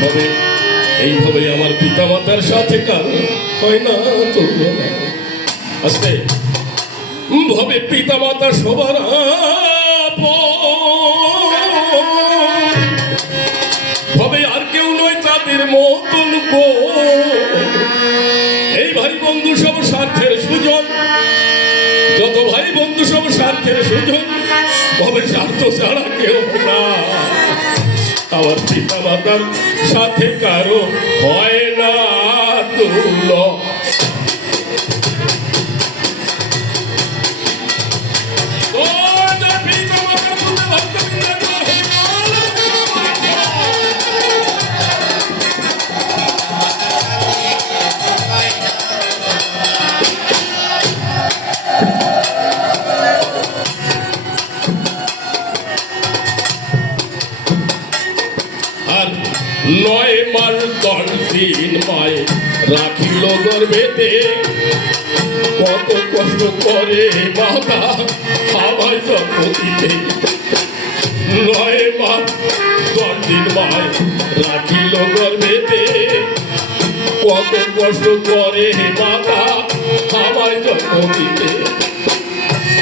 হবে এইভাবে আমার পিতা মাতার সাথে কারো হয় না তুলনা। আস্তে ভাবে পিতা মাতা সবার ভাবে আর কেউ নয় তাদের মতন গো। এই ভাই বন্ধু সব স্বার্থের সুযোগ, যত ভাই বন্ধু সব স্বার্থের সুযোগ, ভাবে স্বার্থ ছাড়া কেউ না। আমার পিতা মাতার সাথে কারো হয় না তুলনা। নয় মাস 10 দিন মায়ে রাখিল গর্ভেতে, কত কষ্ট করে মাতা আমায় জন্ম দিতে। 9 মাস 10 দিন মায়ে রাখিল গর্ভেতে, কত কষ্ট করে মাতা আমায় জন্ম দিতে।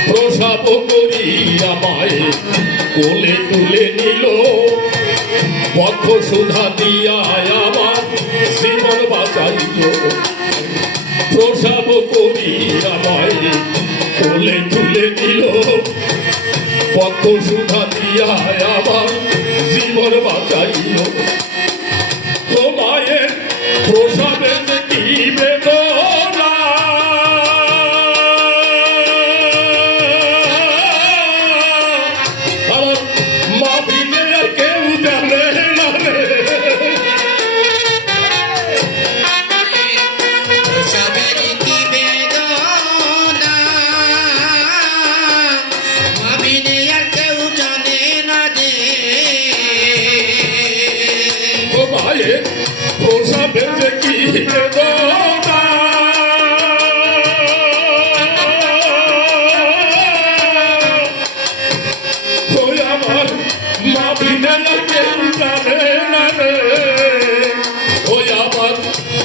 প্রসব করি আমায় কোলে তুলে নিল, বক্ষ সুধা দিয়া আমার জীবন বাঁচাইল। প্রসব করি আমায় কোলে তুলে দিল, বক্ষ সুধা দিয়া আমার জীবন বাঁচাইল। তো মায়ের প্রসবে কি বেদনা, আমার মা বিনে আর কেউ জানে না রে। প্রসবের কি বেদনা, মা বিনে আর কেউ জানে না রে। ও মায়ের প্রসবের যে কি বেদনা, ওই আমার মা বিনে আর কেউ জানে না রে। ওই আমার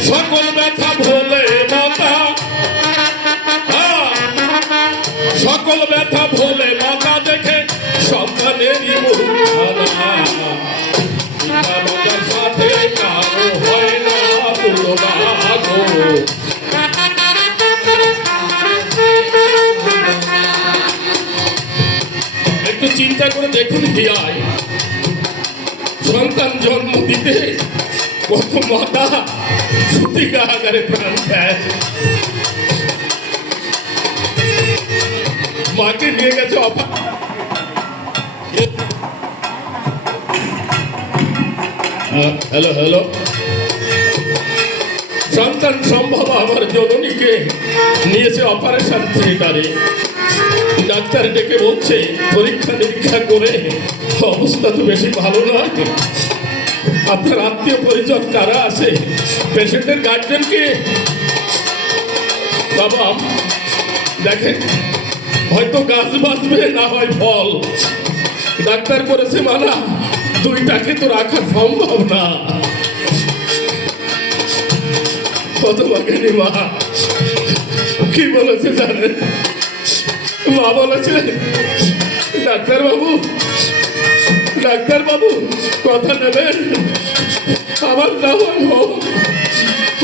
সকল ব্যথা ভোলে মাতা, সকল ব্যথা ভোলে মাতা দেখে সন্তানেরই মুখখানা। পিতা মাতার সাথে কারো হয় না তুলনা গো। একটু চিন্তা করে দেখুন ভাই, সন্তান জন্ম দিতে কত মাতা সূতিকা আকারে প্রাণ দেয়। মাকে নিয়ে গেছে হ্যালো হ্যালো, সন্তান সম্ভব আমার জননীকে নিয়েছে অপারেশন থিয়েটারে। ডাক্তার ডেকে বলছে পরীক্ষা নিরীক্ষা করে অবস্থা তো বেশি ভালো নয়। আপনার আত্মীয় পরিজন কারা আছে, পেশেন্টের গার্জেনকে বাবা দেখেন, হয়তো গাছ বাঁচবে না হয় ফল। ডাক্তার করেছে মানা, দুইটাকে তো রাখা সম্ভব না। কত বাগানি মা কি বলেছে জানেন? মা বলেছে ডাক্তারবাবু, ডাক্তারবাবু কথা নেবেন, আমার দাওয়াই হোক,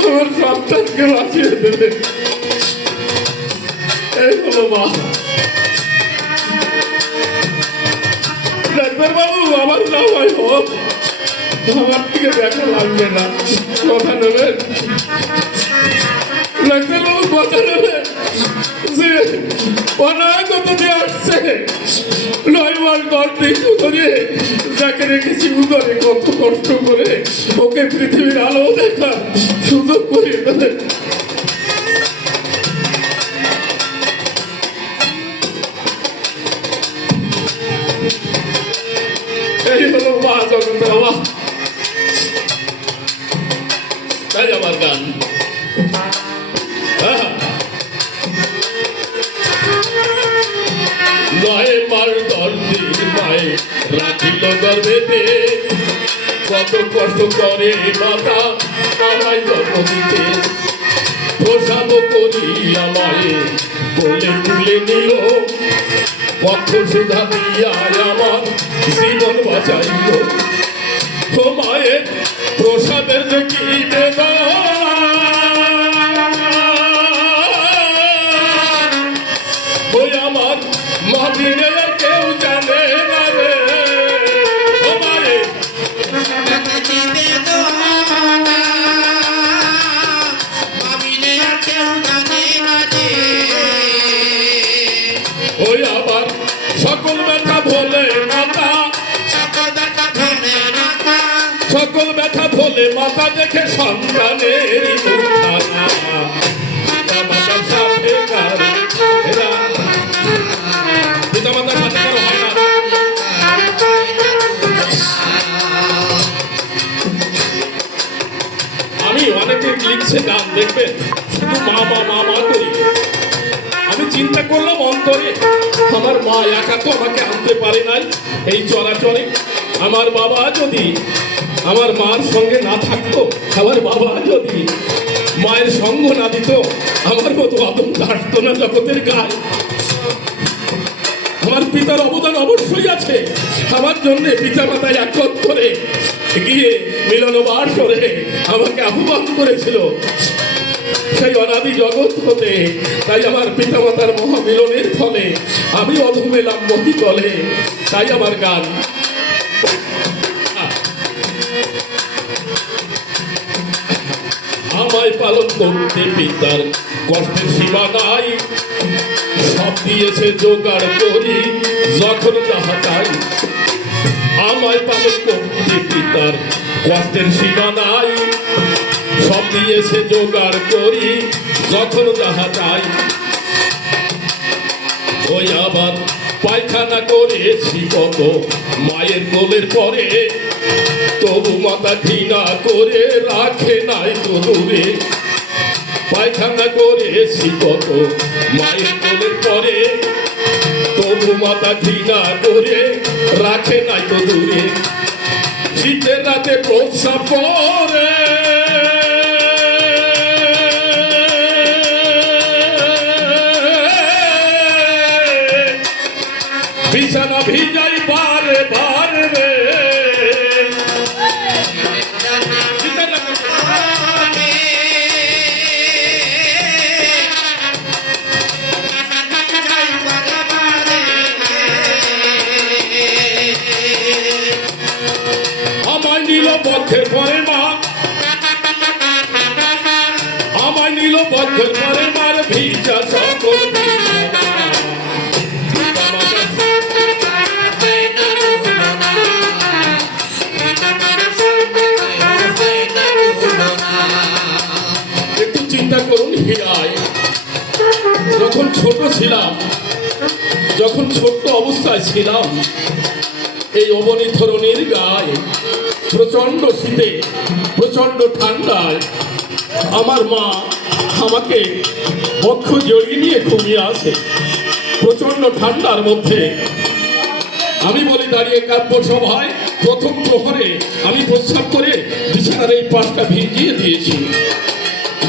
আমার সন্তানকে বাঁচিয়ে দেবে। এই হলো মা। ডাক্তারবাবু আমার দাওয়াই হোক, আমার থেকে দেখা লাগবে না, কথা নেবেন। ডাক্তারবাবু কথা নেবেন যে অনাগত যে আসছে 9 মাস 10 দিন ধরে যাকে রেখেছি উদরে কত কষ্ট করে ওকে পৃথিবীর আলো দেখার সুযোগ করে দেবে। এই হলো মা জগৎ বাবা। তাই আমার গান নয় মাস 10 দিন মায়ে রাখিল গর্ভেতে, কত কষ্ট করে মাতা আমায় জন্ম দিতে, প্রসাদ করি আমায় কোলে তুলে নিল, পথ সুধা দিয়া আমার জীবন বাঁচাইল। ও মায়ের প্রসাদের যে কি বেদনা, ওই আমার মা বিনে আর কেউ জানে না রে। ও মায়ের ওই আবার সকল ব্যথা ভোলে মাতা, সকল ব্যথা ভোলে মাতা দেখে সন্তানের মুখখানা, পিতা মাতার সাথে কার পিতা মাতার সাথে কারো হয় না। আমি অনেকে লিখছে গান দেখবেন শুধু মা মা মা মা করি। আমি চিন্তা করলাম অন্তরে আমার মা একা তো আমাকে আনতে পারে নাই এই চরাচরে। আমার বাবা যদি আমার মার সঙ্গে না থাকতো, আমার বাবা যদি মায়ের সঙ্গ না দিত, আমার মতো আদম আসতো না জগতের গায়ে। আমার পিতার অবদান অবশ্যই আছে। আমার জন্য পিতা মাতায় একত্র করে গিয়ে মিলন বাসরে আমাকে আহ্বান করেছিল সেই অনাদি জগৎ হতে। তাই আমার পিতা মাতার মহামিলনের ফলে আমি অধম এলাম মহিতলে। তাই আমার গান। আমায় পালন করতে পিতার কষ্টের সীমা নাই, সব দিয়েছে জোগাড় করি যখন তাহা চাই। আমায় পালন করতে পিতার কষ্টের সীমা নাই, সব দিয়েছে জোগাড় করি যখন তাহা চাই। ওই আবার পায়খানা করেছি কত মায়ের কোলের পরে, তবু মাতা ঘৃণা করে রাখে নাই তো দূরে। পায়খানা করেছি কত মায়ের কোলের পরে, তবু মাতা ঘৃণা করে রাখে নাই তো দূরে। শীতের রাতে প্রস্রাব করে বিছানা ভিজাই বারে বারে রে। আমায় নিল পথের পরে মা, আমায় নিল পথের পরে মার ভিজা সকল একটু চিন্তা করুন। হীরায় যখন ছোট ছিলাম, যখন ছোট্ট অবস্থায় ছিলাম, এই অবনী ধরনের গায়ে প্রচন্ড শীতে প্রচন্ড ঠান্ডায় আমার মা আমাকে বক্ষ জড়িয়ে নিয়ে ঘুমিয়ে আসে। প্রচন্ড ঠান্ডার মধ্যে আমি বলি দাঁড়িয়ে কাব্য সভায় প্রথম প্রহরে আমি প্রস্রাব করে বিছানার এই পাশটা ভিজিয়ে দিয়েছি।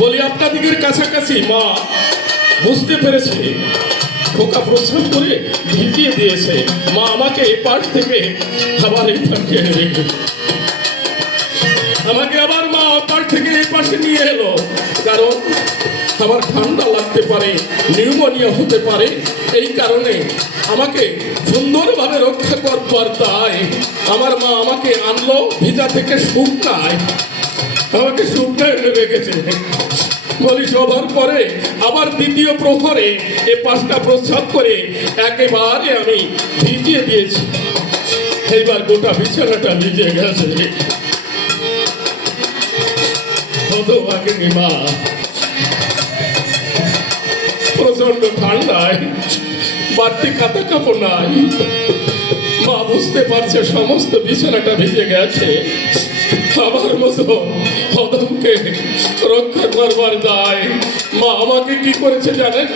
বলি আপনাদিকের কাছাকাছি মা বুঝতে পেরেছে, খোকা প্রস্রাব করে ভিজিয়ে দিয়েছে। মা আমাকে এই পাশ থেকে আবার এই পাশে রেখে আমাকে আবার মা পাশ থেকে এই পাশে নিয়ে এলো, কারণ আমার ঠান্ডা লাগতে পারে, নিউমোনিয়া হতে পারে। এই কারণে আমাকে সুন্দরভাবে রক্ষা করবার দায় আমার মা আমাকে আনলো ভিজা থেকে শুকনায়, আমাকে শুকনায় এনে রেখেছে। বলি সবার পরে আবার দ্বিতীয় প্রহরে এ পাশটা প্রস্রাব করে একেবারে আমি ভিজিয়ে দিয়েছি। এইবার গোটা বিছানাটা ভিজে গেছে। মা প্রচন্ড ঠান্ডায় বাড়তি কাতা কাপড় নাই। মা বুঝতে পারছে সমস্ত বিছানাটা ভিজে গেছে। আমার মতো অদমকে রক্ষা করবার দায় মা আমাকে কি করেছে জানেন?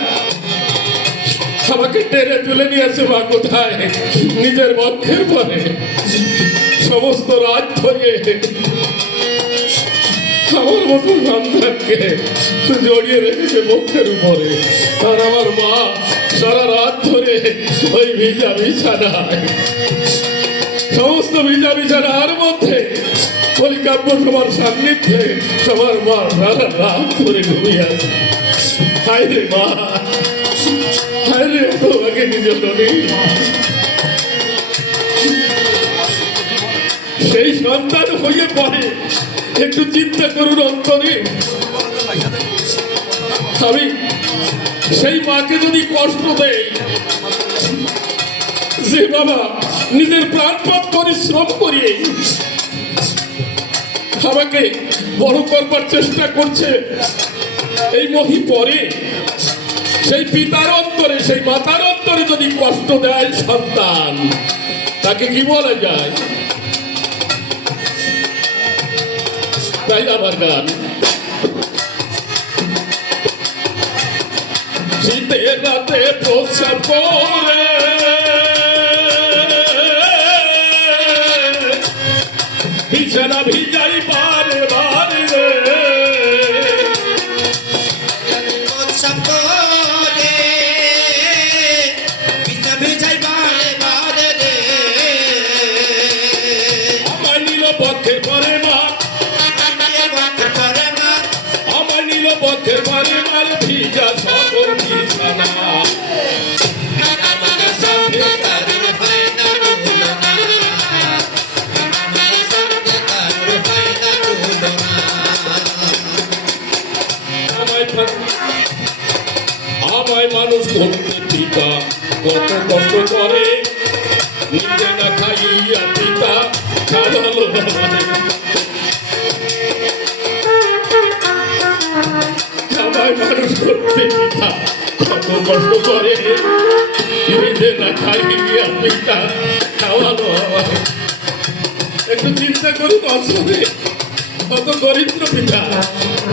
আমাকে টেনে তুলে নিয়েছে মা কোথায়, নিজের বক্ষের পরে সমস্ত রাত ধরে আমার মতো সন্তানকে জড়িয়ে রেখেছে মুখের উপরে, আর আমার মা সারা রাত ধরে ওই ভিজা বিছানায়, সমস্ত ভিজা বিছানার মধ্যে কলিকাব্য সবার সান্নিধ্যে সবার মা সারা রাত ধরে ঘুমিয়ে আছে। হায় রে মা, হায় রে তোমাকে নিজ ননি। সেই সন্তান হয়ে পড়ে একটু চিন্তা করুন অন্তরে, আমি সেই মাকে যদি কষ্ট দেই, যে বাবা নিজের প্রাণপাত পরিশ্রম করিয়ে আমাকে বড় করবার চেষ্টা করছে, এই মহি পরে সেই পিতার অন্তরে, সেই মাতার অন্তরে যদি কষ্ট দেয় সন্তান, তাকে কি বলা যায়? তাই আমার গান, শীতের রাতে প্রস্রাব করে বিছানা ভিজাই বারে বারে রে, সব করে ভিজা ভিজাই বারে বারে রে। আমার নীল পথের পরে মা, বন্ধ করে মা, আমার নীল পথের পরে মার ভিজা সকল বিছানা, আমার সঙ্গে কারোর হয় না তুলনা, আমার সঙ্গে কারোর হয় না তুলনা। আমায় মানুষ করতে পিতা কত কষ্ট করে, নিজে না খাইয়া পিতা খাওয়ালো আমায়। আমায় মানুষ করতে পিতা কত কষ্ট করে, নিজে না খাইয়া পিতা খাওয়ালো আমায়। একটু চিন্তা করুন অসুখে কত দরিদ্র পিতা,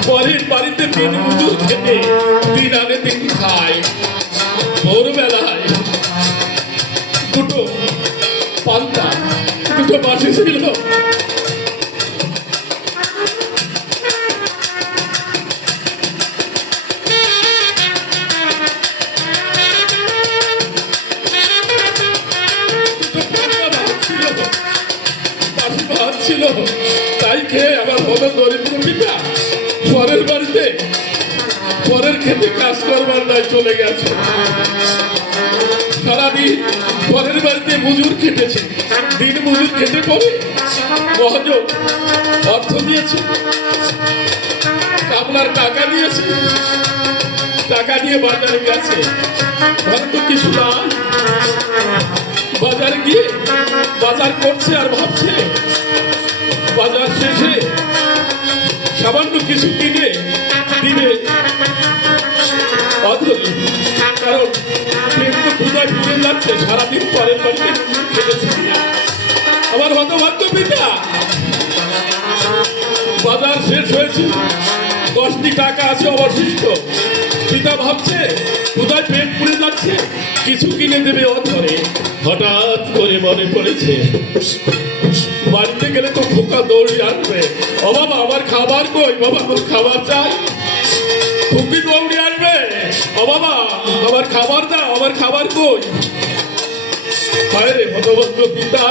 পরের বাড়িতে দিন মজুর খেতে দিন আনে দিন খায়। ভোরবেলায় দুটো পান্তা, দুটো বাসি ছিল, ছিল, তাই খেয়ে আমার মতো দরিদ্র পিতা পরের বাড়িতে পরের খেতে কাজ করবার নাই চলে গেছে। সারাদিন পরের বাড়িতে মজুর খেটেছে, দিন মজুর খেতে পরে মহাজন অর্থ দিয়েছে, আপনার টাকা দিয়েছে, টাকা দিয়ে বাজারে গেছে, ঘরে তো কিছু নাই। বাজারে গিয়ে বাজার করছে আর ভাবছে বাজার শেষে সামান্য কিছু কিনে দিবে অধরি, কারণ পেট তো ক্ষুধায় পুড়ে যাচ্ছে, সারাদিন পরের বাড়িতে খেটেছে। আমার হতভাগ্য পিতা, বাজার শেষ হয়েছে, 10টি টাকা আছে অবশিষ্ট। পিতা ভাবছে ক্ষুধায় পেট পুড়ে যাচ্ছে, কিছু কিনে দেবে অধরে। হঠাৎ করে মনে পড়েছে বাড়িতে গেলে তো খোকা দৌড়ে আসবে, ও বাবা আমার খাবার কই, বাবা আমার খাবার চাই। খুকি দৌড়ে আসবে, ও বাবা আমার খাবার দাও, আমার খাবার কই। হায় রে হতভাগ্য পিতা,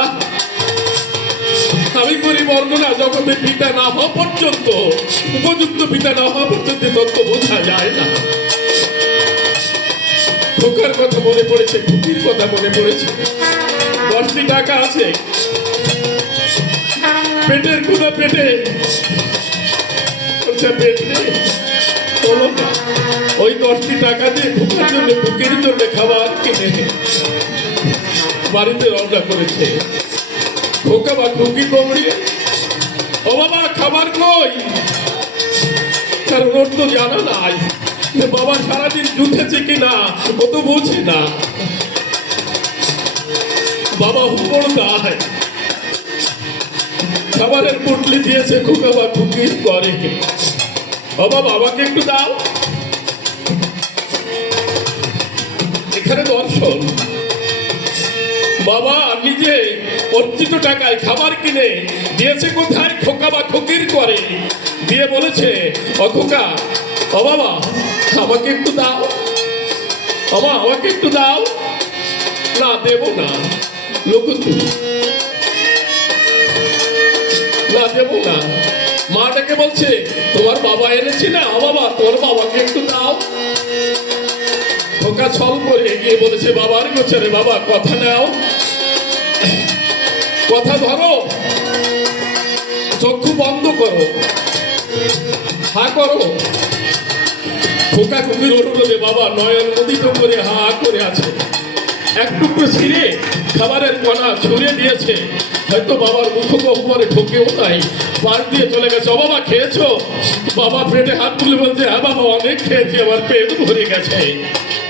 আমি করি বর্ণনা জগতে পিতা না হওয়া পর্যন্ত, উপযুক্ত পিতা না হওয়া পর্যন্ত তত্ত্ব বোঝা যায় না। খোকার কথা মনে পড়েছে, খুকির কথা মনে পড়েছে, 10টি টাকা আছে, পেটের ক্ষুধা পেটে পেট নেই, চলো না ওই 10টি টাকা দিয়ে খোকার জন্য, খুকির জন্য খাবার কিনে বাড়িতে রওনা করেছে। খোকা বা খুকি দৌড়িয়ে, ও বাবা খাবার কই, কারণ ওর তো জানা নাই যে বাবা সারাদিন জুটেছে কিনা, ও তো বোঝে না। বাবা হুবড় দায় খাবারের পুটলি দিয়েছে খোকা বা খুকির করে, ও বাবা আমাকে একটু দাও। এখানে দর্শন, বাবা নিজে অর্জিত টাকায় খাবার কিনে দিয়েছে কোথায় খোকা বা খকির করে দিয়ে বলেছে ও খোকা ও বাবা আমাকে একটু দাও বাবা আমাকে একটু দাও না দেব না লোকচুর না দেব না মাটাকে বলছে তোমার বাবা এনেছি না ও বাবা তোমার বাবাকে একটু দাও খোকা ছল করে এগিয়ে বলেছে বাবার গোছারে বাবা কথা নাও কথা ধরো চক্ষু বন্ধ করো হা করো খোকা খুকির অনুরোধে বাবা নয়ন নদীত করে হা করে আছে এক টুকরো ছিঁড়ে খাবারের কণা ছড়িয়ে দিয়েছে হয়তো বাবার মুখ গহ্বরে ঢোকেও নাই পাশ দিয়ে চলে গেছে ও বাবা খেয়েছো বাবা পেটে হাত তুলে বলছে হ্যাঁ বাবা অনেক খেয়েছি আমার পেট ভরে গেছে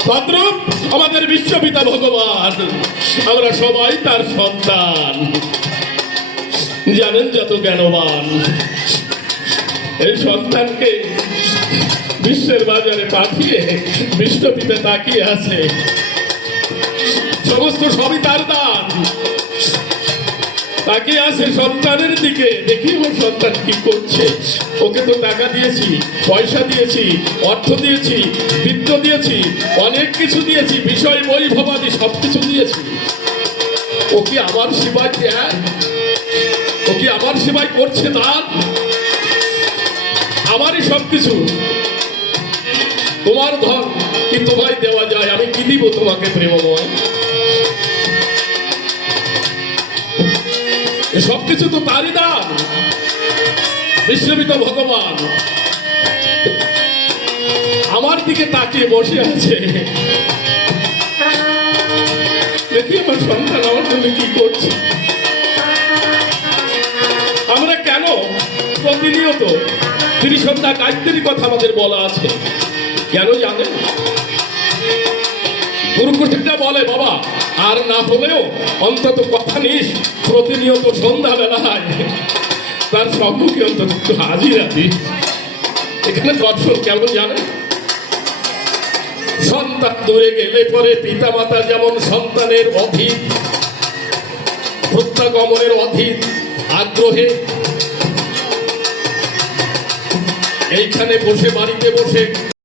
ভদ্রম আমাদের বিশ্বপিতা ভগবান আমরা সবাই তার সন্তান জানেন যত জ্ঞানবান এই সন্তানকে বিশ্বের বাজারে পাঠিয়ে বিশ্বপিতা তাকিয়ে আছে সমস্ত সবই তার দান তাকিয়ে আছে সন্তানের দিকে দেখি আমার সন্তান কি করছে ওকে তো টাকা দিয়েছি পয়সা দিয়েছি অর্থ দিয়েছি বিত্ত দিয়েছি অনেক কিছু দিয়েছি বিষয় বৈভবাদি সবকিছু দিয়েছি ও কি আমার সেবায় দেয় ও কি আমার সেবায় করছে দান আমারই সবকিছু তোমার ধন কি তোমায় দেওয়া যায় আমি কি দিব তোমাকে প্রেমময় সবকিছু তো তারই দান বিশ্বপিতা ভগবান আমার দিকে তাকিয়ে বসে আছে দেখি আমার সন্তান আমার জন্য কি করছে আমরা কেন প্রতিনিয়ত ত্রিসন্ধ্যা গায়ত্রীর কথা আমাদের বলা আছে কেন জানেন গুরুকুটিটা বলে বাবা আর না হলেও অন্তত কথা নিস প্রতিনিয়ত সন্ধ্যা বেলায় তার সম্মুখে অন্তত একটু হাজিরা দিস এখানে দর্শন কেমন জানেন সন্তান দূরে গেলে পরে পিতা মাতা যেমন সন্তানের অধীন প্রত্যাগমনের অধীন আগ্রহে এইখানে বসে বাড়িতে বসে